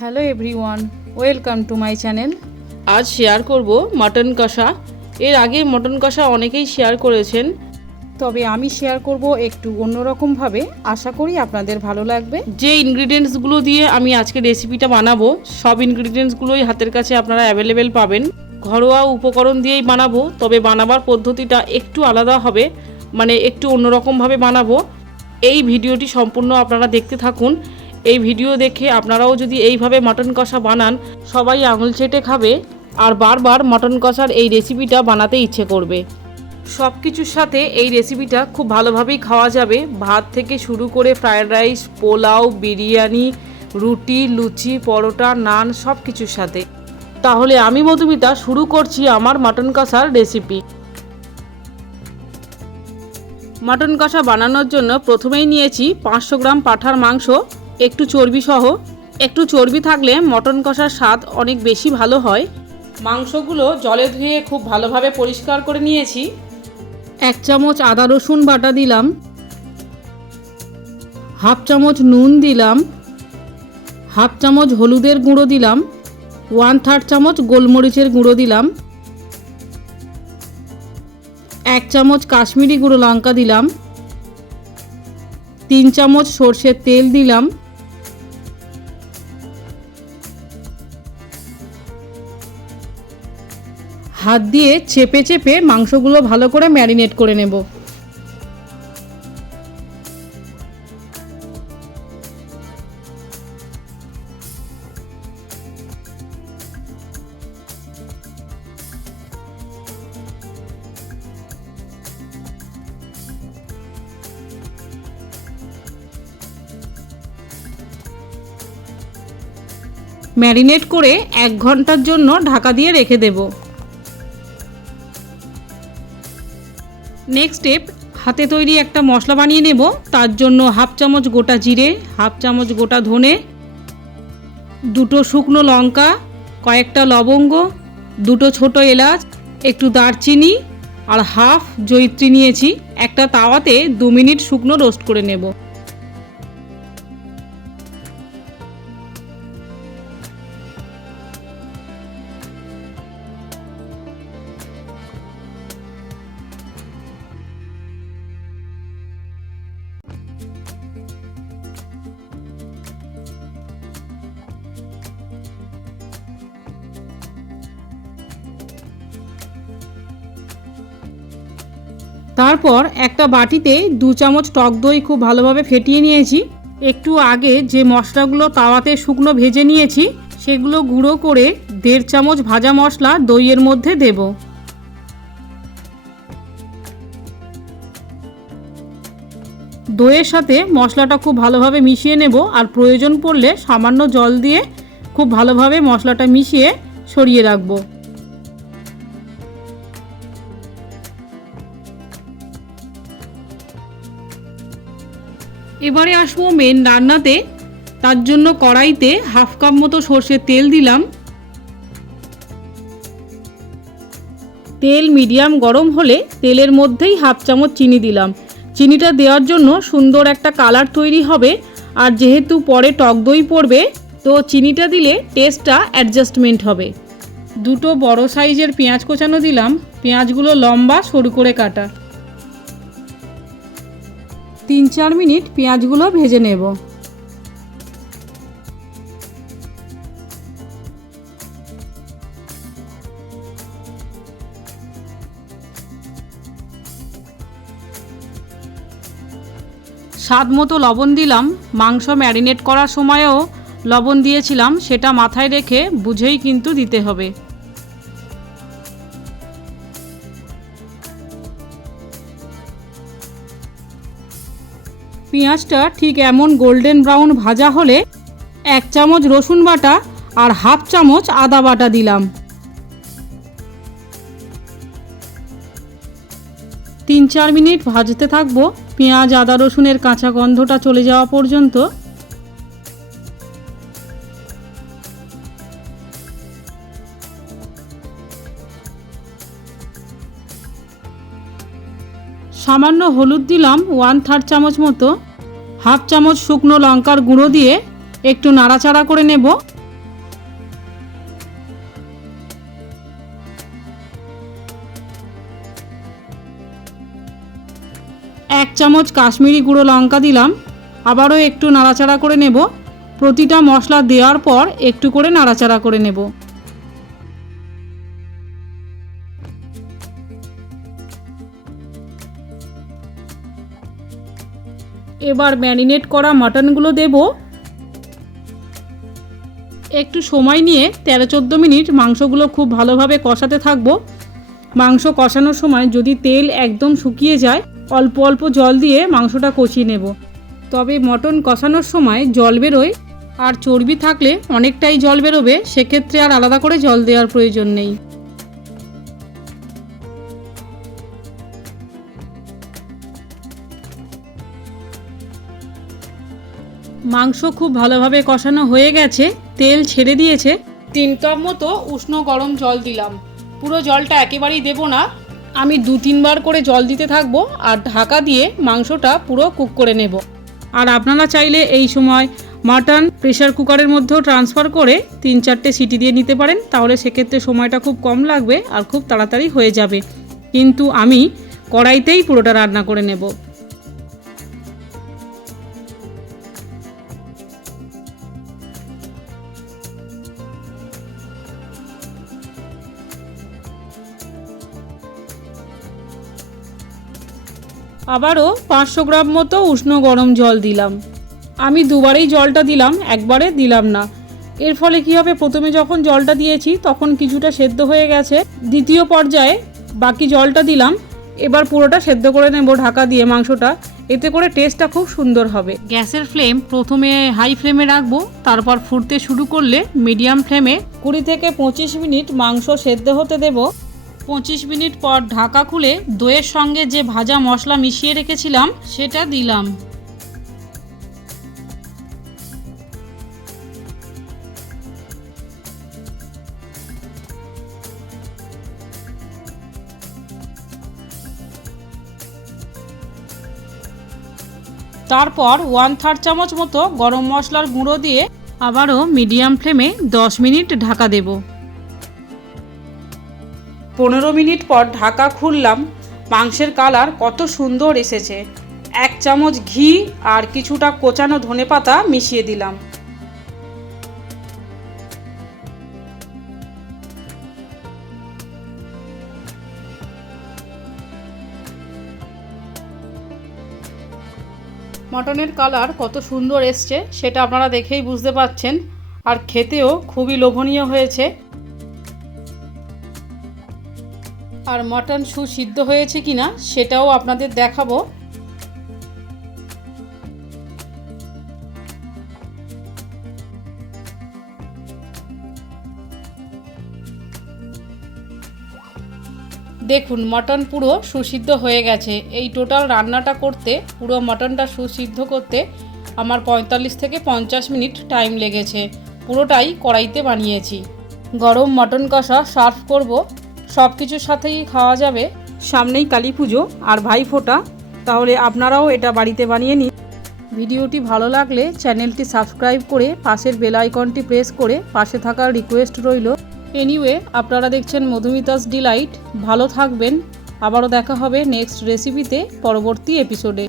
Hello everyone, welcome to my channel. আজ share করব mutton কষা। এর আগে মটন কষা অনেকেই শেয়ার করেছেন, তবে আমি শেয়ার করব একটু অন্যরকমভাবে। আশা করি আপনাদের ভালো লাগবে। যে ইনগ্রিডিয়েন্টসগুলো দিয়ে আমি আজকে রেসিপিটা বানাবো সব ইনগ্রিডিয়েন্টসগুলোই হাতের কাছে আপনারা অ্যাভেলেবেল পাবেন। ঘরোয়া উপকরণ দিয়েই বানাবো, তবে বানাবার পদ্ধতিটা একটু আলাদা হবে, মানে একটু অন্যরকমভাবে বানাবো। এই ভিডিওটি সম্পূর্ণ আপনারা দেখতে থাকুন। এই ভিডিও দেখে আপনারাও যদি এইভাবে মাটন কষা বানান, সবাই আঙুল চেটে খাবে আর বারবার মাটন কষার এই রেসিপিটা বানাতে ইচ্ছে করবে। সব কিছুর সাথে এই রেসিপিটা খুব ভালোভাবেই খাওয়া যাবে, ভাত থেকে শুরু করে ফ্রায়েড রাইস, পোলাও, বিরিয়ানি, রুটি, লুচি, পরোটা, নান সব কিছুর সাথে। তাহলে আমি মধুমিতা শুরু করছি আমার মাটন কষার রেসিপি। মাটন কষা বানানোর জন্য প্রথমেই নিয়েছি 500 গ্রাম পাঁঠার মাংস, একটু চর্বি সহ। একটু চর্বি থাকলে মটন কষার স্বাদ অনেক বেশি ভালো হয়। মাংসগুলো জলে ধুয়ে খুব ভালোভাবে পরিষ্কার করে নিয়েছি। 1 চামচ আদা রসুন বাটা দিলাম, হাফ চামচ নুন দিলাম, হাফ চামচ হলুদের গুঁড়ো দিলাম, 1/3 চামচ গোলমরিচের গুঁড়ো দিলাম, 1 চামচ কাশ্মীরি গুঁড়ো লঙ্কা দিলাম, 3 চামচ সর্ষের তেল দিলাম, হাত দিয়ে চেপে চেপে মাংসগুলো ভালো করে ম্যারিনেট করে নেব। ম্যারিনেট করে 1 ঘন্টার জন্য ঢাকা দিয়ে রেখে দেব। নেক্সট স্টেপ, হাতে তৈরি একটা মশলা বানিয়ে নেব। তার জন্য হাফ চামচ গোটা জিরে, হাফ চামচ গোটা ধনে, 2টো শুকনো লঙ্কা, কয়েকটা লবঙ্গ, 2টো ছোট এলাচ, একটু দারচিনি আর হাফ জয়িত্রী নিয়েছি। একটা তাওয়াতে 2 মিনিট শুকনো রোস্ট করে নেব। তারপর একটা বাটিতে 2 চামচ টক দই খুব ভালোভাবে ফেটিয়ে নিয়েছি। একটু আগে যে মশলাগুলো তাওয়াতে শুকনো ভেজে নিয়েছি সেগুলো গুঁড়ো করে 1.5 চামচ ভাজা মশলা দইয়ের মধ্যে দেব। দইয়ের সাথে মশলাটা খুব ভালোভাবে মিশিয়ে নেব, আর প্রয়োজন পড়লে সামান্য জল দিয়ে খুব ভালোভাবে মশলাটা মিশিয়ে সরিয়ে রাখবো। এবারে আসবো মেন রান্নাতে। তার জন্য কড়াইতে হাফ কাপ মতো সর্ষের তেল দিলাম। তেল মিডিয়াম গরম হলে তেলের মধ্যেই হাফ চামচ চিনি দিলাম। চিনিটা দেওয়ার জন্য সুন্দর একটা কালার তৈরি হবে, আর যেহেতু পরে টক দই পড়বে তো চিনিটা দিলে টেস্টটা অ্যাডজাস্টমেন্ট হবে। 2টো বড় সাইজের পেঁয়াজ কোচানো দিলাম। পেঁয়াজগুলো লম্বা সরু করে কাটা। 3-4 মিনিট পেঁয়াজগুলো ভেজে নেব। স্বাদ মতো লবণ দিলাম। মাংস ম্যারিনেট করার সময়ও লবণ দিয়েছিলাম, সেটা মাথায় রেখে বুঝেই কিন্তু দিতে হবে। পেঁয়াজটা ঠিক এমন গোল্ডেন ব্রাউন ভাজা হলে 1 চামচ রসুন বাটা আর হাফ চামচ আদা বাটা দিলাম। 3-4 মিনিট ভাজতে থাকবো, পেঁয়াজ আদা রসুনের কাঁচা গন্ধটা চলে যাওয়া পর্যন্ত। সামান্য হলুদ দিলাম 1/3 চামচ মতো, হাফ চামচ শুকনো লঙ্কার গুঁড়ো দিয়ে একটু নাড়াচাড়া করে নেব। চামচ কাশ্মীরি গুঁড়ো লঙ্কা দিলাম। আবারও একটু নাড়াচাড়া করে নেব। প্রতিটা মশলা দেওয়ার পর একটু করে নাড়াচাড়া করে নেব। এবার ম্যারিনেট করা মাটনগুলো দেব। একটু সময় নিয়ে 13-14 মিনিট মাংসগুলো খুব ভালোভাবে কষাতে থাকবো। মাংস কষানোর সময় যদি তেল একদম শুকিয়ে যায়, অল্প অল্প জল দিয়ে মাংসটা কষিয়ে নেব। তবে মটন কষানোর সময় জল বেরোয়, আর চর্বি থাকলে অনেকটাই জল বেরোবে, সেক্ষেত্রে আর আলাদা করে জল দেওয়ার প্রয়োজন নেই। মাংস খুব ভালোভাবে কষানো হয়ে গেছে, তেল ছেড়ে দিয়েছে। 3 কাপ মতো উষ্ণ গরম জল দিলাম। পুরো জলটা একেবারেই দেব না, আমি 2-3 বার করে জল দিতে থাকবো আর ঢাকা দিয়ে মাংসটা পুরো কুক করে নেব। আর আপনারা চাইলে এই সময় মাটন প্রেসার কুকারের মধ্যেও ট্রান্সফার করে 3-4টে সিটি দিয়ে নিতে পারেন, তাহলে সেক্ষেত্রে সময়টা খুব কম লাগবে আর খুব তাড়াতাড়ি হয়ে যাবে। কিন্তু আমি কড়াইতেই পুরোটা রান্না করে নেব। আবারও 500 গ্রাম মতো উষ্ণ গরম জল দিলাম। আমি দুবারেই জলটা দিলাম, একবারে দিলাম না। এর ফলে কী হবে, প্রথমে যখন জলটা দিয়েছি তখন কিছুটা সেদ্ধ হয়ে গেছে, দ্বিতীয় পর্যায়ে বাকি জলটা দিলাম। এবার পুরোটা সেদ্ধ করে নেব ঢাকা দিয়ে মাংসটা, এতে করে টেস্টটা খুব সুন্দর হবে। গ্যাসের ফ্লেম প্রথমে হাই ফ্লেমে রাখবো, তারপর ফুটতে শুরু করলে মিডিয়াম ফ্লেমে 20 থেকে 25 মিনিট মাংস সেদ্ধ হতে দেব। 25 মিনিট পর ঢাকা খুলে দইয়ের সঙ্গে যে ভাজা মশলা মিশিয়ে রেখেছিলাম সেটা দিলাম। তারপর 1/3 চামচ মতো গরম মশলার গুঁড়ো দিয়ে আবারও মিডিয়াম ফ্লেমে 10 মিনিট ঢাকা দেব। 15 মিনিট পর ঢাকা খুললাম। মাংসের কালার কত সুন্দর এসেছে। 1 চামচ ঘি আর কিছুটা কোচানো ধনেপাতা মিশিয়ে দিলাম। মটনের কালার কত সুন্দর এসছে সেটা আপনারা দেখেই বুঝতে পারছেন, আর খেতেও খুবই লোভনীয় হয়েছে। আর মটন সুসিদ্ধ হয়েছে কিনা সেটাও আপনাদের দেখাবো। দেখুন মটন পুরো সুসিদ্ধ হয়ে গেছে। এই টোটাল রান্নাটা করতে, পুরো মটনটা সুসিদ্ধ করতে আমার 45 থেকে 50 মিনিট টাইম লেগেছে। পুরোটাই কড়াইতে বানিয়েছি। গরম মটন কষা সার্ভ করব, সব কিছুর সাথেই খাওয়া যাবে। সামনেই কালী পুজো আর ভাইফোঁটা, তাহলে আপনারাও এটা বাড়িতে বানিয়ে নিন। ভিডিওটি ভালো লাগলে চ্যানেলটি সাবস্ক্রাইব করে পাশের বেল আইকনটি প্রেস করে পাশে থাকার রিকোয়েস্ট রইল। এনিওয়ে, আপনারা দেখছেন মধুমিতাস ডিলাইট। ভালো থাকবেন, আবারও দেখা হবে নেক্সট রেসিপিতে পরবর্তী এপিসোডে।